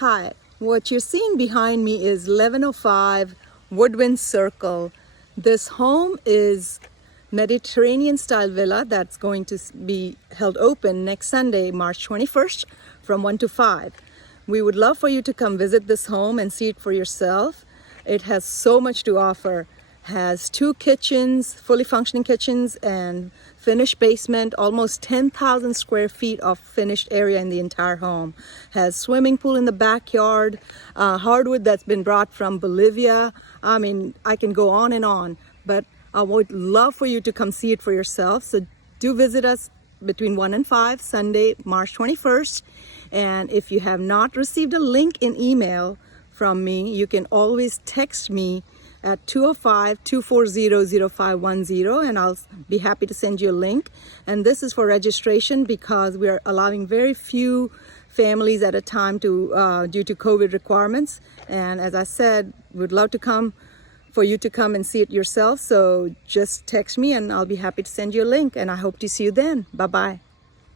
Hi, what you're seeing behind me is 1105 Woodwind Circle. This home is Mediterranean style villa that's going to be held open next Sunday, March 21st from 1 to 5. We would love for you to come visit this home and see it for yourself. It has so much to offer. Has 2 kitchens, fully functioning kitchens, and finished basement, almost 10,000 square feet of finished area in the entire home. Has swimming pool in the backyard, hardwood that's been brought from Bolivia. I mean, I can go on, but I would love for you to come see it for yourself. So do visit us between 1 and 5, Sunday, March 21st. And if you have not received a link in email from me, you can always text me at 205-240-0510, and I'll be happy to send you a link. And this is for registration because we are allowing very few families at a time to due to COVID requirements. And as I said, we'd love to come for you to come and see it yourself. So just text me and I'll be happy to send you a link, and I hope to see you then. Bye-bye.